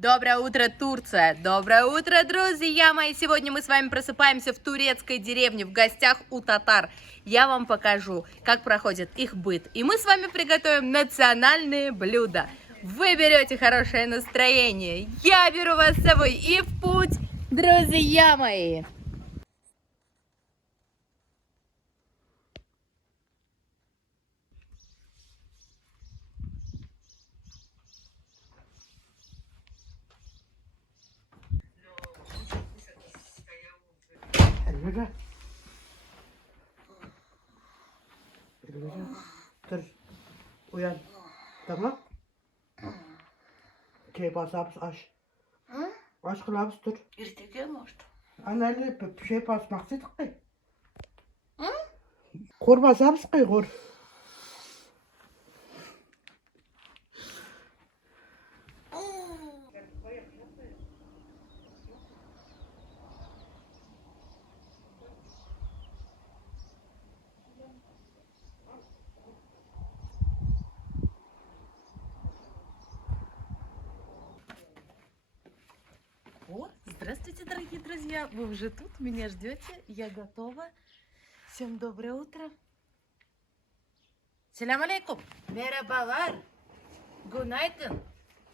Доброе утро, Турция! Доброе утро, друзья мои! Сегодня мы с вами просыпаемся в турецкой деревне, в гостях у татар. Я вам покажу, как проходит их быт. И мы с вами приготовим национальные блюда. Вы берете хорошее настроение, я беру вас с собой и в путь, друзья мои! Elvira. Elvira. Dur. Uyan. Tamam. Basabız aç. Aç kılavuz dur. Ertege может. Anneyle bir basmak istedik ki. Kur basabız ki kur. О, здравствуйте, дорогие друзья! Вы уже тут, меня ждете, я готова. Всем доброе утро. Selam aleyküm. Merhabalar. Günaydın.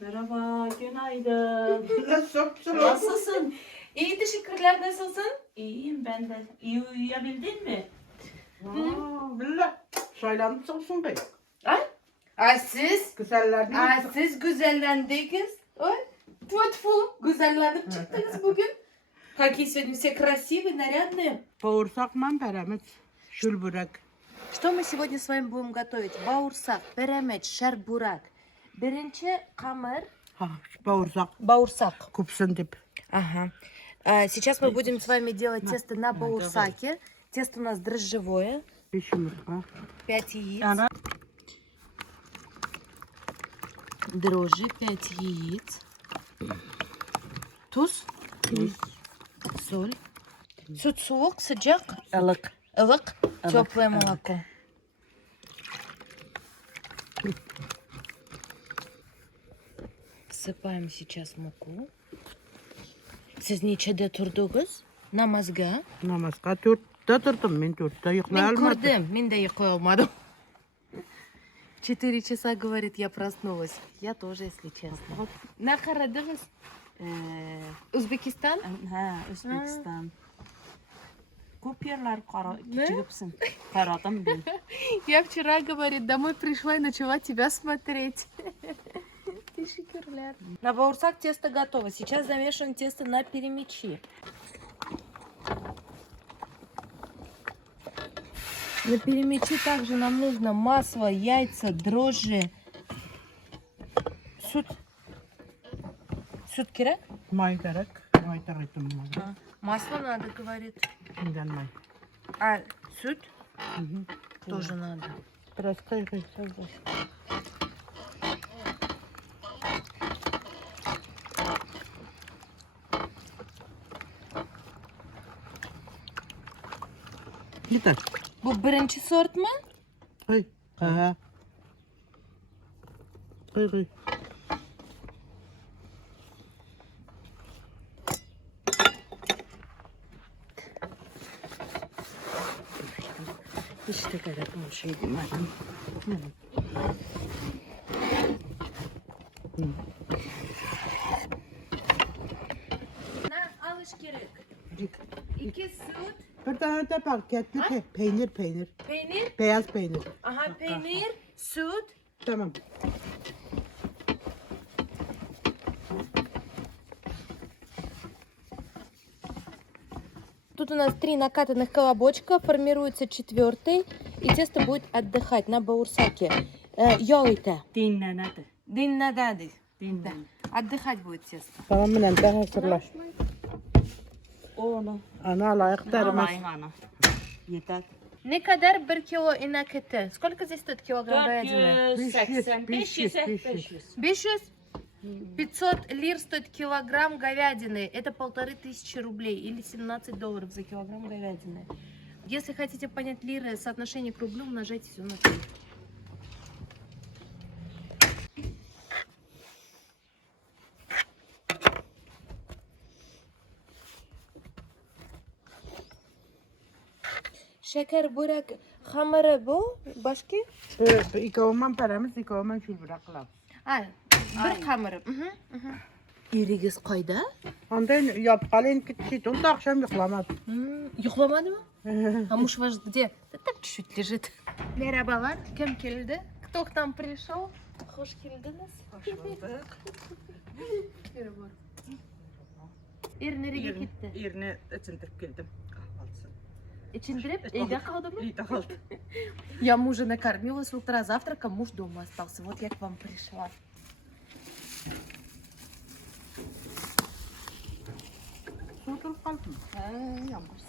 Merhaba, günaydın. Nasılsın? Nasılsın? İyi teşekkürler, nasılsın? İyiyim ben de. İyi uyuyabildin mi? Billah. Şaylanmışsın be. Siz? Güzellerini. Siz güzellendiniz. Ой, тьфу-тьфу, güzellenip çıktınız bugün. Какие сегодня все красивые, нарядные. Bağırsak mantarımız. Şül börek. Что мы сегодня с вами будем готовить? Баурсак, перемеч, шарбурак. Беренче камер. Ha, bağırsak. Баурсак. Kupsun dip. Ага. Сейчас мы будем с вами делать тесто на баурсаке. Тесто у нас дрожжевое. 5 yumurta. 5 яиц. Ana. Дрожжи 5 яиц. Туз. Соль. Süt soğuk, sıcak. Ilık. Ilık. Теплое молоко. Всыпаем сейчас муку. Siz neçede turdunuz? Namazga. Namazga 4'te durdum. Ben 4'te Мен yıklayamadım. kurdum. Мен de yıkayamadım. 4 часа, говорит, я проснулась. Я тоже, если честно. Ne karadınız? Uzbekistan? Ha, Özbekistan. Көп yerler Ne? çıkıpsın. Karadım ben. Я вчера, говорит, домой пришла и начала тебя смотреть. Teşekkürler. На баурсак тесто готово. Сейчас замешиваем тесто на перемечи. На перемечи также нам нужно масло, яйца, дрожжи. Süt. Süt керек? May gerek. May da gittim. Масло надо, говорит. Şimdiden may. А süt тоже надо. Biraz kıykıysa. Yeter. Bu birinci sort mu? Kıy. Ha. Kıy kıy. İşte gerek o şey demedim. Ne alış gerek? 2 süt, Bir tane de paketli peynir. peynir, Beyaz peynir. aha peynir, süt. Tamam. Тут у нас 3 накатанных колобочка, формируется 4-й, и тесто будет отдыхать на баурсаке. Йойте. Dinlenedir. Dinledadı. Dinlen. Отдыхать будет тесто. Tamam mı? De hazırlaş. Onu. Ana layık dermez. Alayım ana. Yeter. Ne kadar 1 kilo inek eti? Сколько здесь стоит килограмм говядины? 480, 500, 500. 500. 500 лир стоит килограмм говядины. Это 1500 рублей или $17 за килограмм говядины. Если хотите понять лиры, соотношение к рублю, умножайте все на 3. şeker börek hamuru bu. Başka? İkoman paramız, ikoman şul bırakılam. Ha, bir hamuru. İrigiz koyda? Ondan yapkalın küçük, onu da akşam yıklamaz. Yuhlamadı mı? А муж ваш где? Да там чуть-чуть лежит. Merhabalar. Kim geldi? Кто к нам пришел? Hoş geldiniz. Hoş bulduk. Merhaba. nereye gitti? Yerine içindirip geldim. Kahvaltısı. İçindirip evde kaldı mı? İyi de kaldı. Я мужа накормила с утра завтраком, муж дома остался. Вот я к вам пришла. Su durup kaldı mı? Yağmur.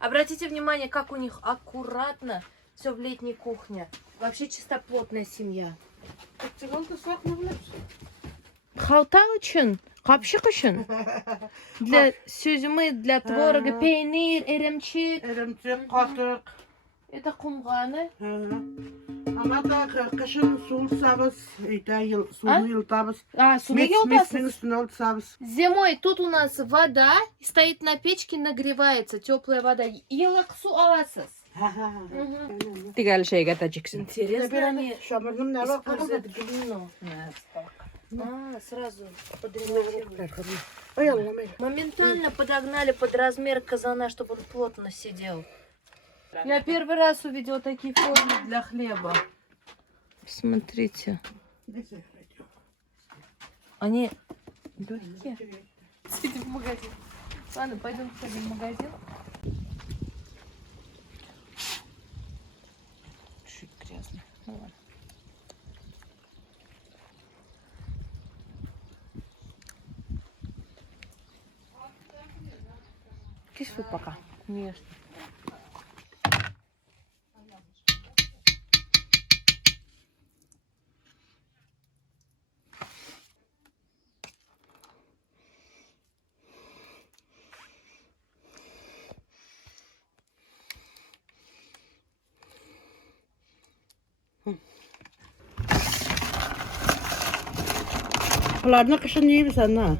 Обратите внимание, как у них аккуратно все в летней кухне. Вообще чистоплотная семья. Халта için, kapşık için. Для süzümü, для творога, peynir, erimçik. Erimcik, katık. Это kumgane. Ama da kışın su sabız, suyunu yıltabız. А, суны Мисс елдасы. üstüne oltabız. Зимой тут у нас вода стоит на печке, нагревается, теплая вода. Yıllık su alasız. Diğer şey getireceksin. Интересно, они Şamurun ne var? используют глину. А, сразу подремонтировали. Ay Allah'ım. Моментально подогнали под размер казана, чтобы он плотно сидел. Я первый раз увидела такие формы для хлеба. Смотрите. Они легкие. Сидим в магазин. Ладно, пойдем сходим в магазин. Чуть грязно. Ну ладно. Киш вы пока. Конечно. Bunlarını kışın iyi mi sen ha?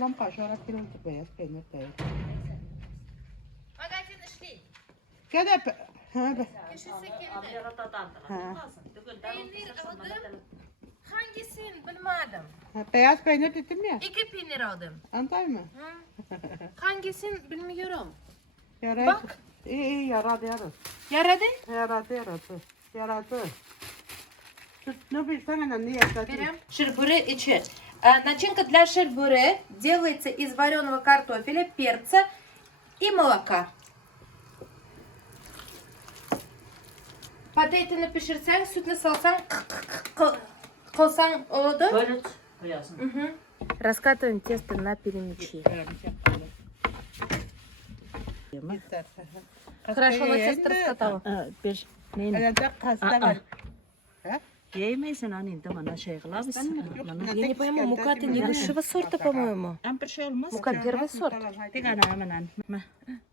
Lampa şöyle kırıldı beyaz peynir değil. Магазин шли. Gel hep. Ha be. Kişisi geldi. Ha. Peynir aldım. Hangisini bilmedim. Ha, beyaz peynir dedim ya. İki peynir aldım. Antay mı? Hangisini bilmiyorum. Yaradı. Bak. İyi yaradı yaradı. Yaradı? Yaradı. Ну, представь, не я Берем шербуре и чет. Начинка для шербуре делается из вареного картофеля, перца и молока. Patate'ini pişirsen, sütünü salsan, kolsan oldu. Böyle koyarsın. Раскатываем тесто на перемычи. Хорошо, вот тесто раскатала. Bir neyin? Elinde kasta var. Yemeysen anin de bana şey kılarsın. Я не пойму, мука ты не высшего сорта, по-моему. Bir şey olmaz. Мука первый сорт. Bir tane hemen.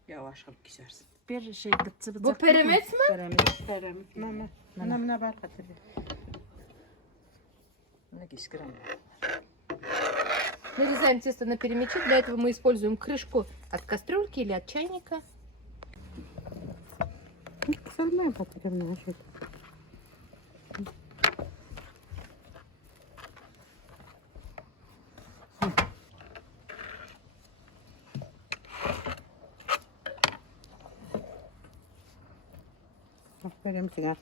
Yavaş kılıp güzelsin. Bir şey gıtsı Bu peremet mi? Peremet. Mama. Mama var katılıyor. Ne kişkiram. Нарезаем тесто на перемычи. Для этого мы используем крышку от кастрюльки или от чайника. Kısalmaya batırım ne şey. Aferin sana.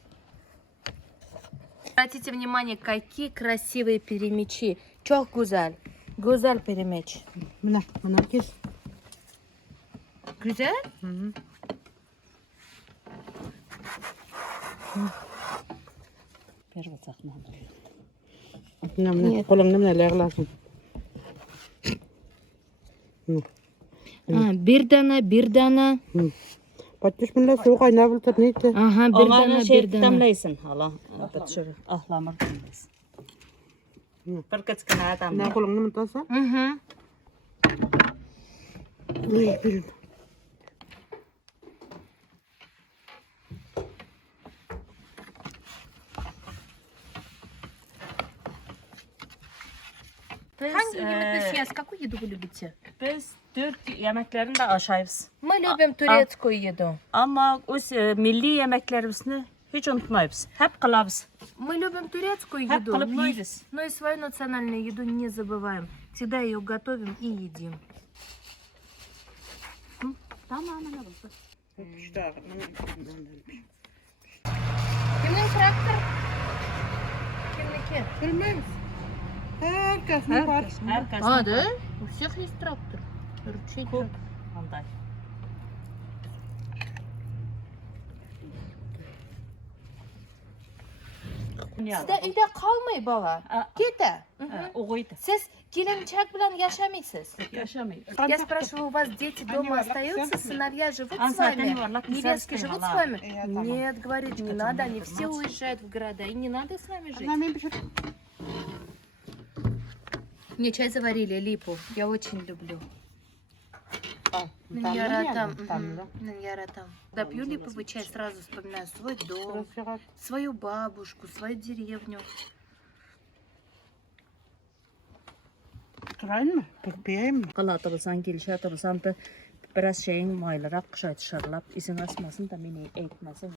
Обратите внимание, какие красивые перемычи. Çok güzel. Güzel перемеч. Buna kes. Güzel? Hı. Bir bıçak mı? Kolum ne lazım? Bir dana. Batış millet soğuk ayna bultur neydi? Aha, bir Ona dana, şey bir dana. damlayısın hala. Şöyle ahlamır damlayısın. Bir kıçkına Ne damla. kolunu mu tasa? Hı hı. Ne bileyim. Hangi yemekleri съесть? Какую еду вы любите? Biz Türk yemeklerini de aşağıyız. Мы любим турецкую еду. Ama öz milli yemeklerimizi hiç unutmayız. Hep kılavuz. Мы любим турецкую Hep еду, kılıp но yeriz. и свою национальную еду не забываем. Всегда ее готовим и едим. Tamam. İşte. Kimning traktor? Kimniki? Bilmem. Herkesin var. Herkes. А, да? У всех есть трактор. Ручей Kup. Onday. Sizde uyda qalmay bala. Keta. Oğuydu. Siz kelinchak bilan yashamaysız. Yaşamayız. Я спрашиваю, у вас дети дома остаются, сыновья живут А с вами, Юрлак, невестки Сарская живут с была. вами? Я там. Нет, говорит, не надо, они все уезжают в города, и не надо с вами жить. Annem bir şey. Мне чай заварили, липу, я очень люблю. Al. Наньяратам. Tamam. Наньяратам. Да, пью липовый чай, сразу вспоминаю свой дом, свою бабушку, свою деревню. Turayın mı? Pekpeyeyim mi? Qalatırsan, gelişatırsan da biraz şeyin maylara qışayt şarlap, izin asmasın da meni eğitmesin.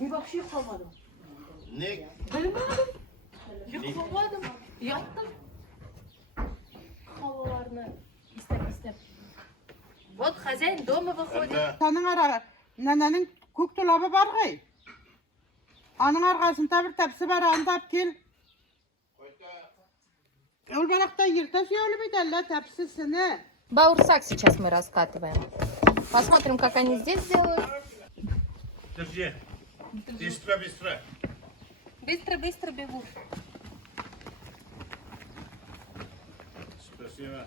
Вообще kalmadım. Ne? Yıkamadım. Yattım. Havalarını istep. Вот хозяин дома выходит. Senin ara nenenin kuk dolabı var gay. Anın arkasında bir tepsi var, onu tap gel. Ol barakta yırtaş yolu bir delle tepsisini. Баурсак сейчас мы раскатываем. Посмотрим, как они здесь делают. Держи. Быстро. Быстро бегут. Спасибо.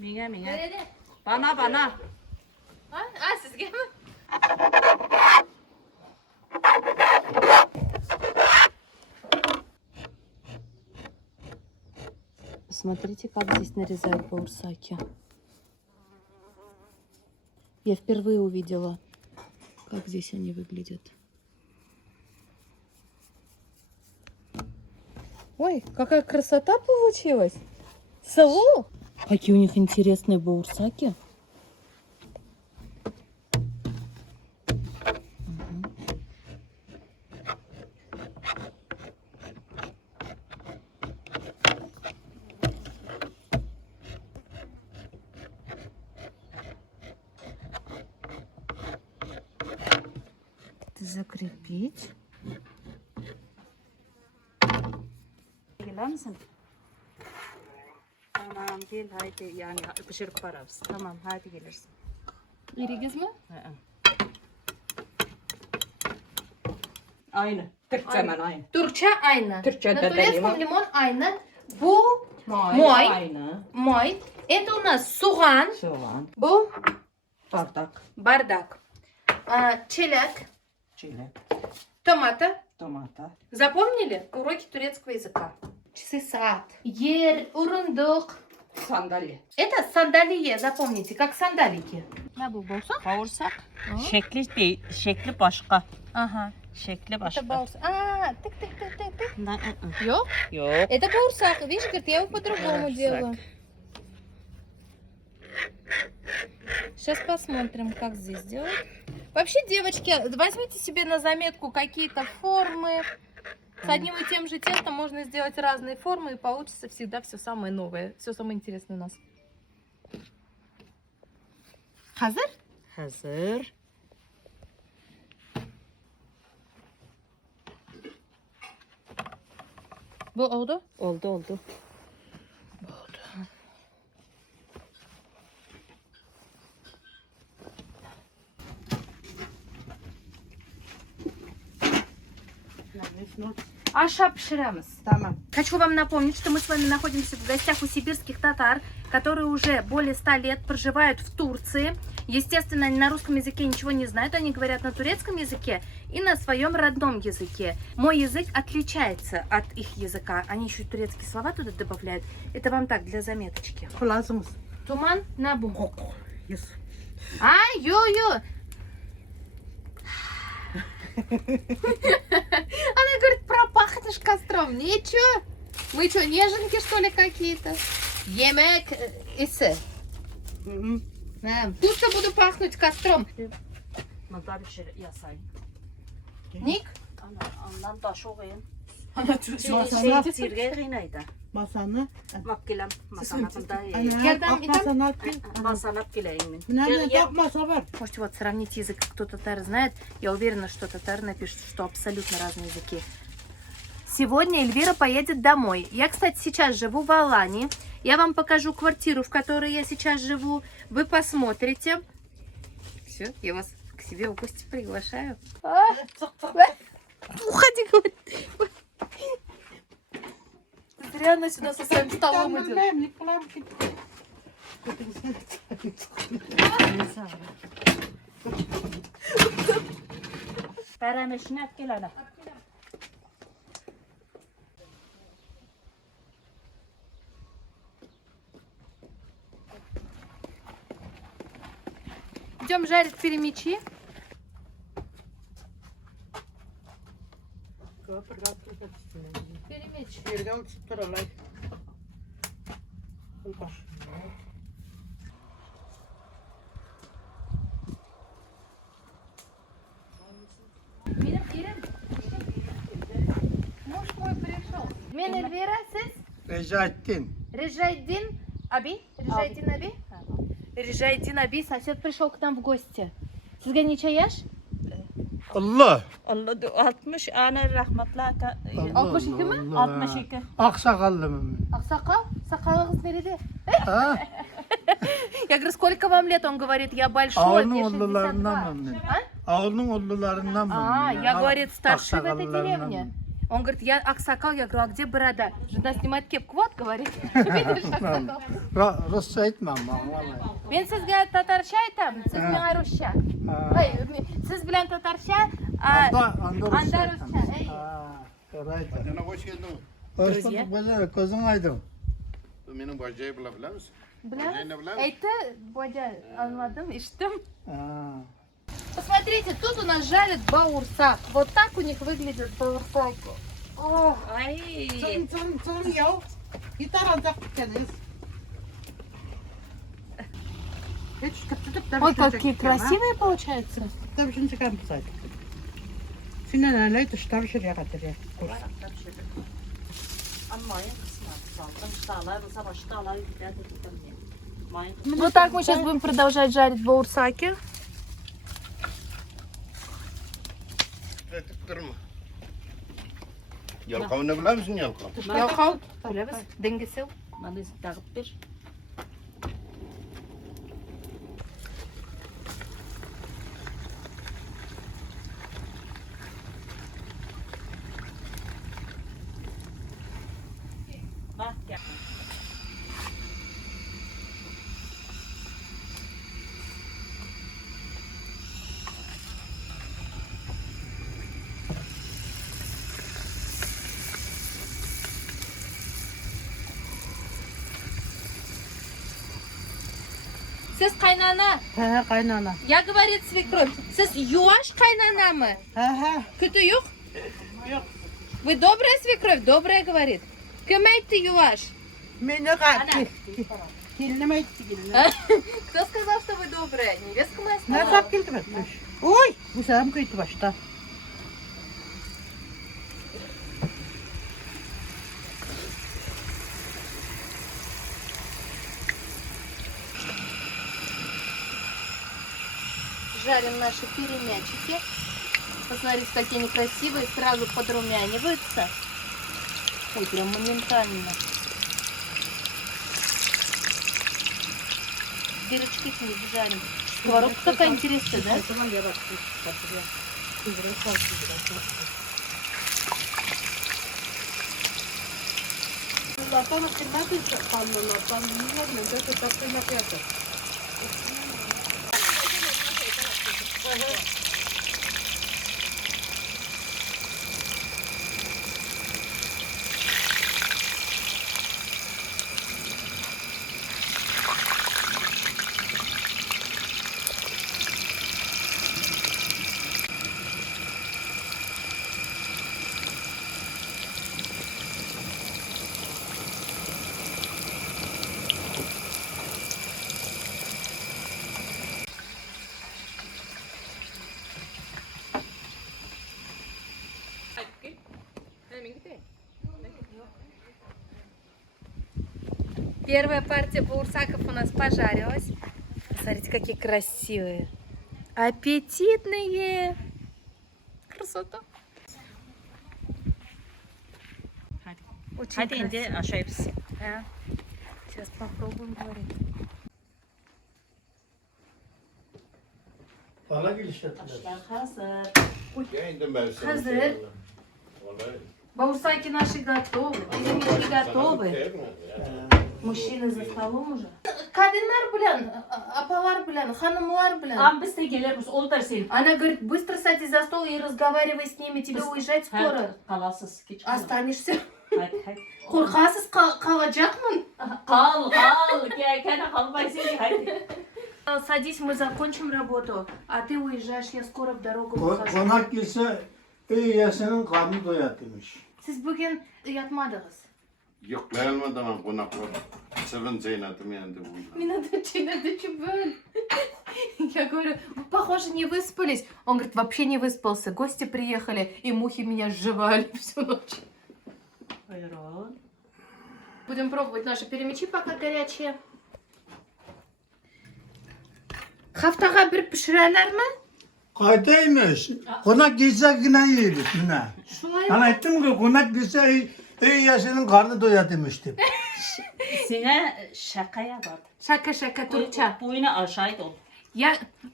Mine. Nerede? Bana. Ha, sizge mi? Смотрите, как здесь нарезают баурсаки. Я впервые увидела, как здесь они выглядят. Ой, какая красота получилась! Село! Какие у них интересные баурсаки. Закрепить. Gelir misin? Tamam gel haydi yani pişirip vararız. Tamam haydi gelirsin. Irigez mi? Aynı. Türkçe hemen aynı. Türkçe aynı. Türkçe На de турецком değil mi? лимон aynı. Bu Мой. Aynı. мой. Это у нас суган. Soğan. Bu Bardak. бардак. Челяк. Çilek. Томата. Tomata. Запомнили? Уроки турецкого языка. Часы сад. Ер, урындык. Sandalye. Это сандалия, запомните, как сандалики. Ne bu bağırsak? Bağırsak. Şekli değil, şekli başka. Ага. Şekli başka. Это bağırsak. Тык. Ne- Yok. Yok. Это bağırsak. Видишь, говорит, я его по-другому Bağırsak. делаю. Сейчас посмотрим, как здесь делать. Вообще, девочки, возьмите себе на заметку какие-то формы. С одним и тем же тестом можно сделать разные формы, и получится всегда все самое новое, все самое интересное у нас. Hazır? Hazır. Bu oldu? Oldu. Аша пширямыз. Tamam. Хочу вам напомнить, что мы с вами находимся в гостях у сибирских татар, которые уже более 100 лет проживают в Турции. Естественно, они на русском языке ничего не знают, они говорят на турецком языке и на своем родном языке. Мой язык отличается от их языка. Они еще турецкие слова туда добавляют. Это вам так, для заметочки. Kulağınız. Туман на бум. Yes. Ай, ё-ё! Она говорит, пропахнешь костром. Ничего. Мы что, неженки, что ли, какие-то? Емек исы. Тут что буду пахнуть костром. Manda bir şey yasayın. Ник? Ondan taş oğuyun. Masana, Sirge kıynaydı. masanı. Makilem masana bunda Yerden Ak bir masanı at ki. masana kileyin. Nerede tak masa var? Можете вот сравнить язык, кто татар знает. Я уверена, что татар напишет, что абсолютно разные языки. Сегодня Эльвира поедет домой. Я, кстати, сейчас живу в Алании. Я вам покажу квартиру, в которой я сейчас живу. Вы посмотрите. Все, я вас к себе в гости приглашаю. Уходи, говорит. Зря она сюда со своим столом идет. Tamam, kulağım gitti. Perameşine kilana. Идем жарить перемечи. Перемечи. Yerden tutar olay. Baş. Benim yerim. Муж мой пришел. Мен Эльвира, siz? Recaettin. Режайдин Аби? Режайдин Аби? Режайдин Аби, сосед пришел к нам в гости. Sizga necha yash? Allah. Allah 60 ana rahmatla 62 mi? 62. Aksakallı mı? Аксакал? Сакалыңыз береді. Ha? Я говорю, сколько вам лет? Он говорит, я большой, Ağının мне 62. oğullarından mı? Ağının oğullarından mı? А, я, говорит, старший в этой Aksakallılarından деревне. mı? Он говорит, я Аксакал. Я говорю, а где борода? Жена снимает кепку. Вот, говорит. Видишь, Аксакал. Rusça etmem vallahi. Ben sizga tatarcha aytaman, siz menga ruscha. Hey, siz bilan tatarcha, anda ruscha. Ey. Vatana hoş geldin. Hoş Hoş bulduk, bulduk. Gözün aydın. Bilen? Это, Бодя, anladım, иштим. Посмотрите, тут у нас жарят баурсак. Вот так у них выглядит баурсак. Ох, Ay. Son yav. Gitar alacak kendiniz. Hiç tutup da ой, какие красивые получаются. Tabii şimdi çıkarım saydı. Sinan öyle tabii şuraya kadar ya. Anmayın kısmı. Saldım dağlar, savaş dağlar gider dedim ne. Mayın. Вот так мы сейчас будем продолжать жарить баурсаки. Tıktırma. Yalkavını bilir misin yalkav? Yalqov, bilamiz, dengisev. Bana dağıt bir. Bak gel. Siz qaynana. He kaynana. Я, говорит свекровь. Siz yuvash qaynana mı? He. Kötü yok. Yok. Вы добрая свекровь? Добрая, говорит. Kim aytdi yuvash? Mene kaçtı. Gelinime gitti gelinime. Кто сказал, что вы добрая? Невестка моя Ne сказала. sap geldi ben. Oy. Bu sefer kıyıtı başta. Жарим наши перемячики. Посмотрите, какие они красивые, сразу подрумяниваются. Ой, прям моментально. Дырочки не жарим. Сковородка такая интересная, да? Первая партия баурсаков у нас пожарилась. Смотрите, какие красивые. Аппетитные. Красота. Очень Hadi красиво. indi aşağı pişsin. Да. Сейчас попробуем говорить. Bana geliştirdiler. Aşağı hazır. Hazır. Баурсаки наши готовы. Пельмени готовы. Мужчины за столом уже. Kadınlar bilen, apalar bilen, hanımlar bilen. Am biz de geliriz. Olur senin. Она говорит, быстро садись за стол и разговаривай с ними, тебе уезжать скоро. Kalasız. Останешься. Hadi hadi. Korkarsız kalacak mı? Kal. Kendi kalmayısın. Hadi. Садись, мы закончим работу, а ты уезжаешь, я скоро в дорогу выхожу. Konak gelse iyiyesinin karnı doyar demiş. Siz bugün yatmadınız. Yok beğenmedim ama konak var. Seven atım yandı burada. Мне надо чебен. Я говорю, вы, похоже, не выспались. Он говорит, вообще не выспался. Гости приехали, и мухи меня сживали всю ночь. Buyurun. Будем пробовать наши перемечи, пока горячие. Haftaga bir pişirirler mi? Kaydaymış. Konak gelse yine yeriz yine. Şulay Ben ettim ki konak gelse iyiyesinin karnı doyar demiştim. Sana şaka yapardım. Шака-шака, турча. Boyuna aşağı ol.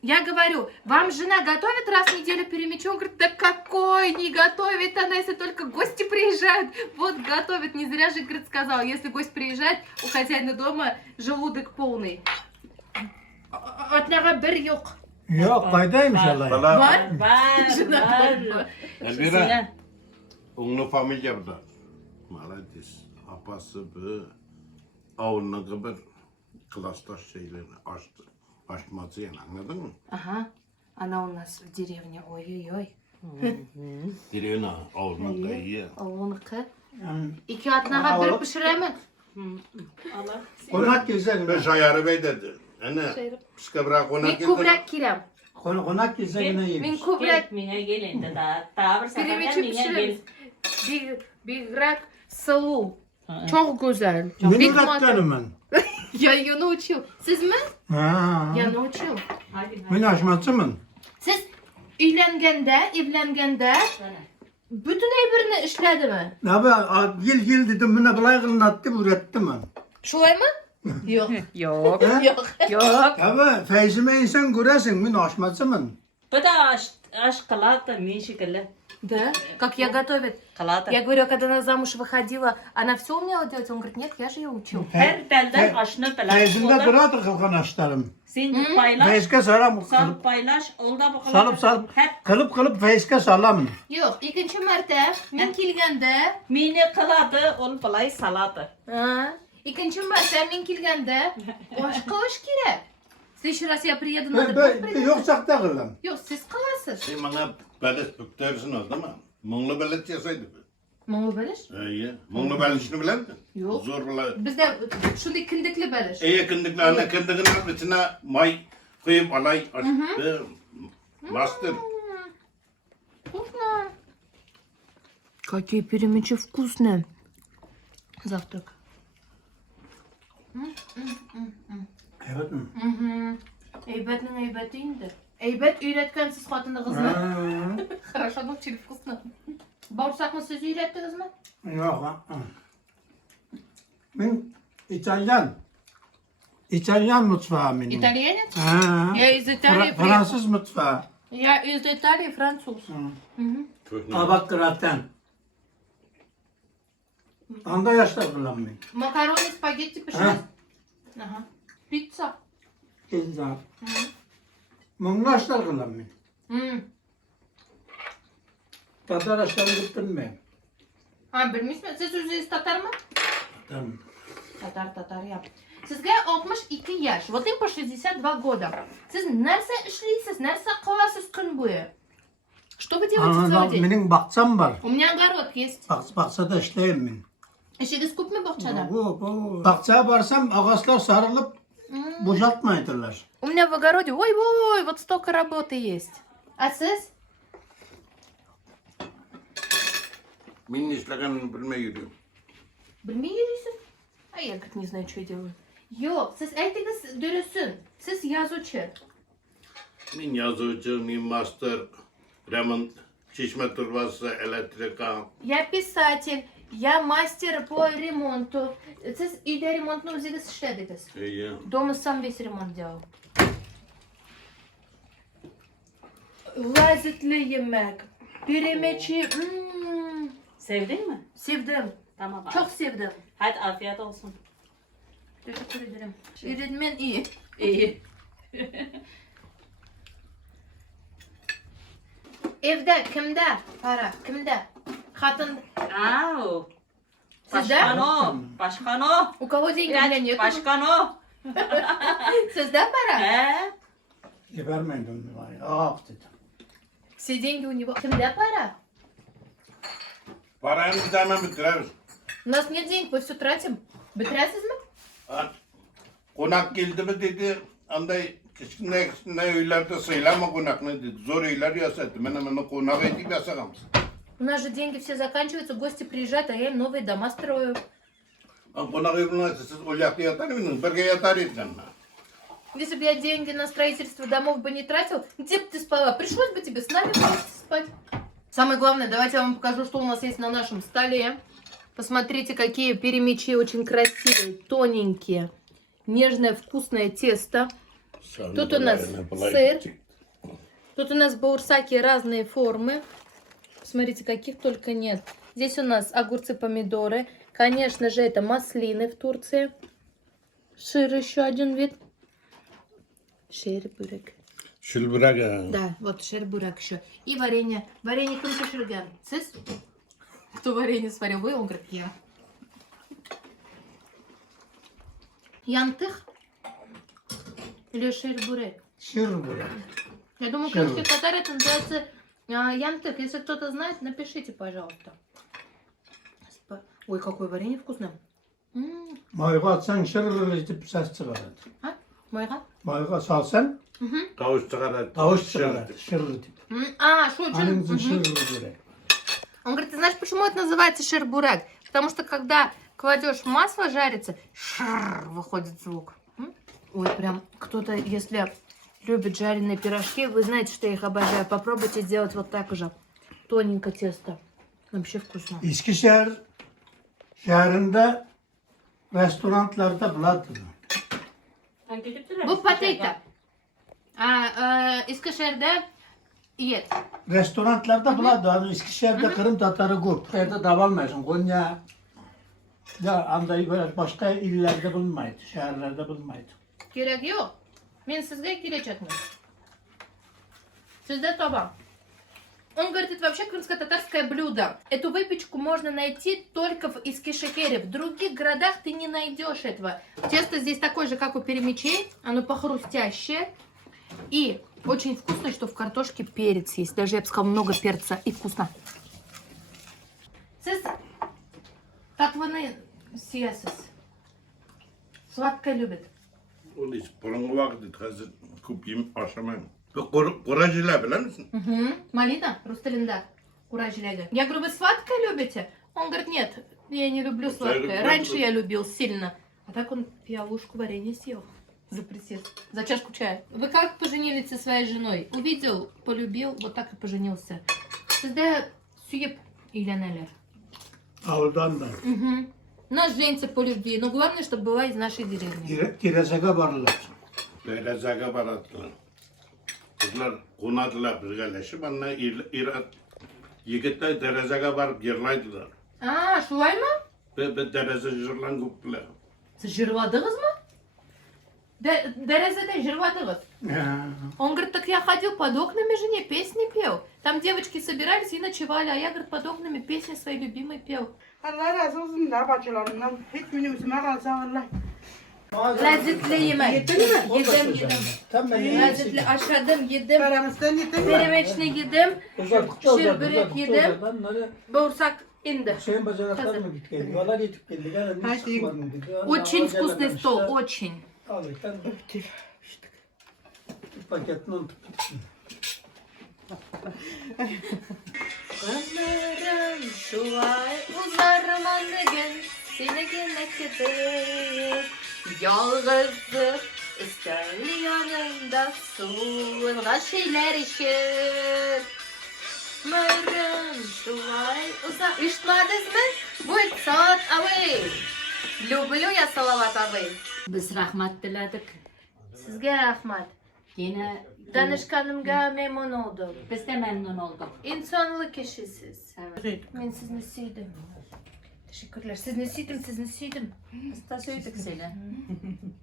Я говорю, вам жена готовит раз в неделю перемечу? Он говорит, да какой не готовит она, если только гости приезжают. Вот готовит, не зря же, говорит, сказал, если гость приезжает, у хозяина дома желудок полный. Отняга bir yok. Yok kaydaymış Allah. Bala Var. Var. Elvira. Onun familya burada. Maladis. Apası bu. Avunun kadar klastaş şeylerini açtı. Açması yani anladın mı? Ага, она у нас в деревне, ой-ой-ой. Direğine avunun kayıyor. Onunki. İki atnaga bir pişiremez. Allah. Konak gelse Ben Şayarı Bey dedi. Anne, psikabra konak Min geldi. kubrak kirem. konak gelse yine Min yeriz. kubrak Mine gelin de daha bir sefer перемечи mine gel. pişiremez. Bir rak salu. Çok güzel. Beni Big bıraktım ben. Я ее научил. Siz mi? Ha. Я naучил. Hadi hadi. Beni aşması mı? Siz evlengende bütün evlerini işledi mi? Abi gel dedim bana kolay kılın attı ürettim ben. Şulay mı? Yok. Yok. Yok. Yok. Abi feyzime insan göresin beni aşması mı? Bu da aş kalata min şekilde. Да? Как я готовит? Kalata. Я говорю, когда она замуж выходила, она все умела делать? Он говорит, нет, я же ее учил. Her telden aşını paylaş. Feyzimde kıradır kılkan aşlarım. Sen paylaş. Feyzke salam Sal paylaş. Olda bu salıp Hep kılıp feyzke salamın. Yok, ikinci marta men kelganda, mine kaladı. Ol palay saladı. ikinci marta men kelganda boshqa ish kerak. Следующий раз я приеду, надо будет Ben приготовить. yok sakta kılım. Yok, siz kılasız. Sen bana belet büktersin o değil mi? Munglu belet yasaydı. Manglı belish? İyi. Munglu beletini bilen mi? Yok. Zor belet. Bizde shunday kindikli belish. İyi kindiklerde kindigini içine may koyup alay. Master. Вкусно. Какие перемечи вкусные. Завтрак. Evet mi? Eybatning eybati endi. Eybat uyratgansiz xotinni qizni. Хорошо научили, вкусно. Bağırsakını siz ürettiniz mi? Yok. Ben İtalyan mutfağı benim. İtalyanец? Ha. Я из Италии приехала. Fransız mutfağı. Я из Италии француз. Tabak Anda yaşlar kullanmayın. Макароны, спагетти, пожалуйста. Ага. Пицца. Güzel. Bunlar yaşlar kullanmayın. М. Tatar yaşları gittin mi? Ha, bilmiyorsun. Siz özünüz Tatar mı? Tamam. Tatar ya. Sizge 62 yaş. Вот им по 62 года. Siz nerede işliyorsunuz? Nerede kalasınız gün boyu? Что вы делаете целый Ama день? benim bahçem var. У меня огород есть. Bahçede işleyeyim ben. İşiniz küp mü bahçede? Bahçeye varsam ağaçlar sarılıp boşaltmaydılar. У меня в огороде, ой, вот столько работы есть. А siz? Benim işlerini bilmeye gidiyorum. Bilmiyorsun. А я как не знаю, что я делаю. Yok, siz aytınız dürüsün. Siz yazıcı. Ben yazıcı, master, remont, çeşme turbası, elektrika. Я писатель, я мастер по ремонту. Siz үйде ремонтны өзіңіз işlediniz. İyi. Дома сам весь ремонт делал. Lezzetli yemek. Piremeçi. Sevdin mi? Sevdim. Tamam. Çok sevdim. Hadi afiyet olsun. Teşekkür ederim. Öğretmen iyi. İyi. Evde kimde para? Kimde? Hatun. Au. Sizde? Başkan o. Başkan o. У кого деньги? У меня нет. Başkan o. Sizde para? He? Vermeyin onu var ya. Ah dedim. Все деньги у него. Kimde para? Parayı biz hemen bitiririz. У нас нет денег, мы все tратим. Бitirsiniz mi? Konak geldi mi dedi. Anday ne öylerde söyleme konak ne dedi. Zor öyler yasadı. Ben hemen konak edip yasakam. У нас же деньги все заканчиваются, гости приезжают, а я им новые дома строю. Konak evine siz ocakta yatar mısınız? Birge yatar edin. Если бы я деньги на строительство домов бы не тратил, где бы ты спала? Пришлось бы тебе с нами вместе спать. Самое главное, давайте я вам покажу, что у нас есть на нашем столе. Посмотрите, какие перемечи очень красивые, тоненькие. Нежное, вкусное тесто. Тут у нас сыр. Тут у нас баурсаки разные формы. Смотрите, каких только нет. Здесь у нас огурцы, помидоры. Конечно же, это маслины в Турции. Сыр еще один вид. Шербурек. Şülbürek. Да, вот шербурек еще. И варенье. Варенье кім пішірген? Сіз? Кто варенье сварил? Вы? Он говорит, я. Янтых? Или шербурек? Şirbure. Я думаю, Шербурек. крымский татар это называется янтых. Если кто-то знает, напишите, пожалуйста. Ой, какое варенье вкусное. Mayga atsan şırırır deyip ses çıkarır. А? Майга? Mayga salsan Tavuş çıkarır. tavuş çıkarır. Şırır deyip. Что, Anın için şırırır. Он говорит, ты знаешь, почему это называется шербурек? Потому что когда кладешь масло жарится, выходит звук. Ой, прям кто-то, если любит жареные пирожки, вы знаете, что я их обожаю. Попробуйте сделать вот так же. Тоненько тесто. Вообще вкусно. Eskişehir şehrinde restoranlarda buladır. Bu potato. Eskişehir'de et. Restoranlarda buladır. Yani Eskişehir'de Kırım Tatarı grup. Evde davalmayasın. Konya ya anda böyle başka illerde bulunmaydı. Şehirlerde bulunmaydı. Gerek yok. Ben sizге келечекмін. Sizde taban. Он говорит, это вообще крымско-татарское блюдо. Эту выпечку можно найти только в Искишехире. В других городах ты не найдешь этого. Тесто здесь такое же, как у перемечей. Оно похрустящее. И очень вкусно, что в картошке перец есть. Даже, я бы сказала, много перца. И вкусно. Siz tatlını siyasiz. Сладкое любит. O da hiç porungu vakti hazır kupayım aşamayım. Kuracıyla bilir misin? Угу. Малина, Русталинда, куражиляга. Я говорю, вы сладкое любите? Он говорит, нет, я не люблю сладкое. Раньше я любил сильно. А так он пиалушку варенья съел за присест, за чашку чая. Вы как поженились со своей женой? Увидел, полюбил, вот так и поженился. Sizde suyup Үйленелер. Avludan da. Нас женится по любви, но главное, чтобы была из нашей деревни. Kiresege varırlar. Derezege barattılar. Kızlar konadılar birleşip bana yigitler derezege barıp yerlaydılar. А, шулай ма? Ve dereze jırlan guptular. Siz жырладыңыз mı? Дерезеде жырладыңыз. Он говорит, так я ходил под окнами жене, песни пел. Там девочки собирались и ночевали, а я, говорит, под окнами песни своей любимой pел. Allah razı olsun da bacılarımdan. Hiçbirini üzüme kalsa vallahi. Lezzetli yemek. Yedin mi? Yedim. Tam ben Lezzetli aşadım, yedim. Paramızdan yedin mi? Peremeçni yedim. uzaklıkta Şirbirek yedim. Onları Bağırsak indi. şeyin bacanaklar mı gittik geldi? Yola gittik geldi. Yani Hadi. hiç çıkmadım dedi. Очень вкусный стол, очень. Alırken bir paketini unutup gittik. Ömrüm şulay uzarman gün seni gene gider. Yalnızlık ister yanında sulga şeyler işir. Ömrüm şulay uzar. İşitmadınız mı? Будет saat away. Люблю я salavat away. Biz rahmat diledik. Sizge rahmat. Yine Danışkanımga memnun oldum. biz de memnun olduk. İnsanlı kişisiz. Evet. Ben sizni sevdim. Teşekkürler. Sizni sevdim. Biz de söyledik seni.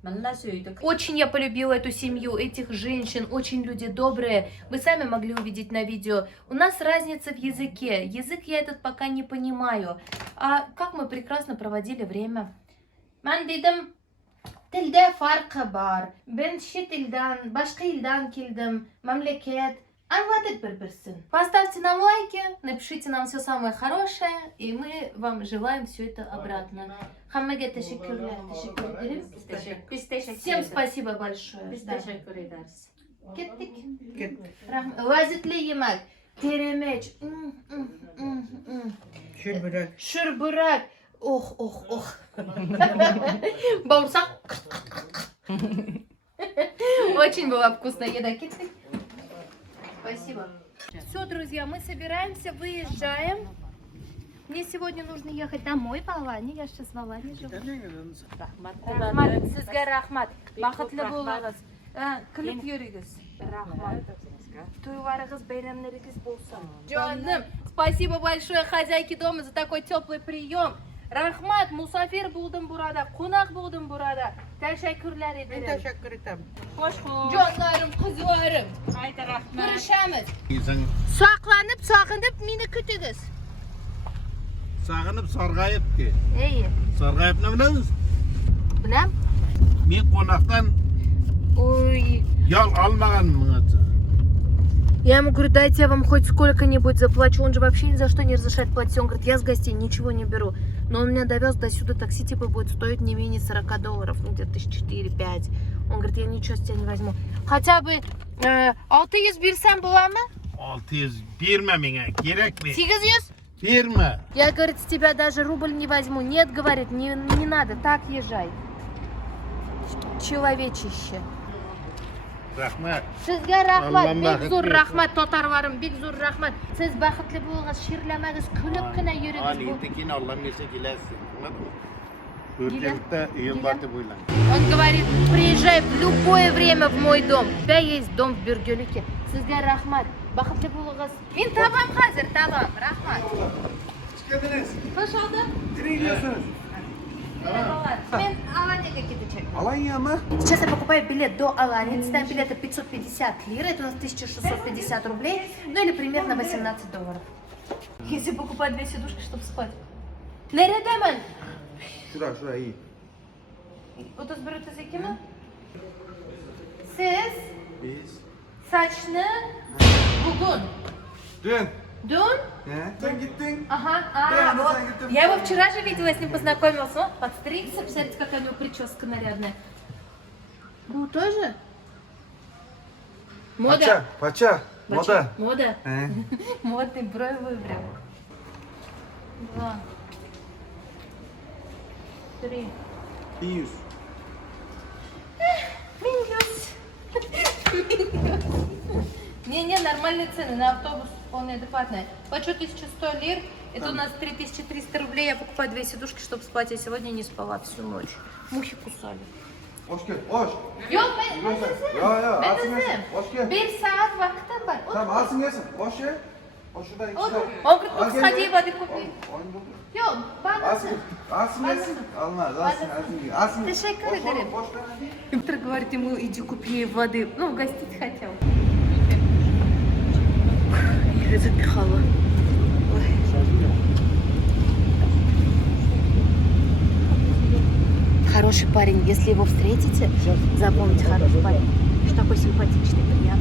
Ben de söyledik. Очень я полюбила эту семью, этих женщин, очень люди добрые. Вы сами могли увидеть на видео. У нас разница в языке. Язык я этот пока не понимаю. А как мы прекрасно проводили время. Ben dedim, tilde farkı var. Ben chet ilden, başka ilden keldim. Memleket. Anladık birbirsin. Поставьте нам лайки, напишите нам все самое хорошее, и мы вам желаем все это обратно. Хаммеге teşekkürler. Teşekkür ederim. Biz teşekkür Всем ederiz. спасибо большое. Biz Да. teşekkür ederiz. Gittik. Gittik. Lezzetli yemek. Teremeç. Şırbırak. Şırbırak. Oh oh oh. Bağırsak. Очень была вкусная еда. Гитtik. Спасибо. Все, друзья, мы собираемся, выезжаем. Мне сегодня нужно ехать домой в Алане. Я сейчас в Алане живу. Rahmat Рахмат, diledik. sizге рахмат. Бақытлы рахмат. болыңыз. Күліп йөрегіз. Rahmat. Тойларыңыз, bayramlarınız болсын. Canım, спасибо большое хозяйке дома за такой теплый прием. Рахмат, musafir buldum burada, konak buldum burada. Teşekkürler Ben ederim. teşekkür ederim. Hoş bulduk. Canlarım, kızlarım. Haydi rahmat. Görüşemiz. İnsan Saklanıp sakınıp meni kütügüz. sağınıp sargayıp ki. İyi. Sargayıp ne biliyor musun? Bilem. Men konaktan Ой. yal almagan mı? Я ему говорю, дайте я вам хоть сколько-нибудь заплачу. Он же вообще ни за что не разрешает платить. Он говорит, я с гостей ничего не беру. Но он меня довез до сюда, такси типа будет стоить не менее $40, ну где-то 4-5. Он говорит, я ничего с тебя не возьму. Хотя бы 600 берсем была мı? 600 verme bana, gerek mi? 800? Verme. Я, говорит, с тебя даже рубль не возьму. Нет, говорит, не надо, так езжай. Человечище. Rahmat. Sizga rahmat, Alloh bek baxit zo'r bersin. rahmat, totarvarim, bek zo'r rahmat. Siz baxtli bo'lg'ingiz, shirlamagingiz, kulibgina yurigiz. Bu. Tekin Allah verse gelersin. Örgelikte yıl batı boylan. Он говорит, приезжай в любое время в мой дом. У тебя есть дом в Бürgölük'e. Sizga rahmat, baxtli bo'lg'ingiz. Men tabam hozir, tabam. Rahmat. Hoş olduk. Merhabalar. Ben Alanya'ya gideceğim. Alanya mı? Сейчас я покупаю билет до Алании. Цена билета 550 лир, это у нас 1650 рублей, ну или примерно $18. Если покупать 2 сидушки, чтобы спать. Neredemin? Şura iyi. 31 32 mi? Siz Biz. saçını bugün. Dün. Dün? Ne? Sen gittin. Ага, Да, вот. ну, это- Я его вчера же видела, с ним познакомился. Он подстригся, посмотрите, какая у него прическа нарядная. Ну, тоже? Мода. Paça. Moda. Мода. He. Модный брови выбрал. 2, 3. 1100. Минус. Не-не, нормальные цены на автобус. вполне адекватная. Плачу 1100 лир, это у нас 3300 рублей. Я покупаю 2 сидушки, чтобы спать. Я сегодня не спала всю ночь. Мухи кусали. Hoş gel. Hoş. Yok ben Ya, ben alsın yesin. Hoş gel. Bir saat vaktim var. Tamam alsın yesin. Hoş gel. Hoş şuradan iki tane. Он говорит, Al, ну gel, сходи gel. воды купи. Oyun buldu. Yok bana Alsın. Alsın yesin. Almaz. Alsın. Alsın. Alsın. Teşekkür Boş, ederim. Boş ver. Виктор говорит ему, иди купи воды. Ну, угостить хотел. Я запихала. Ой. Хороший парень, если его встретите, запомните, хороший парень. Что такой симпатичный, приятный.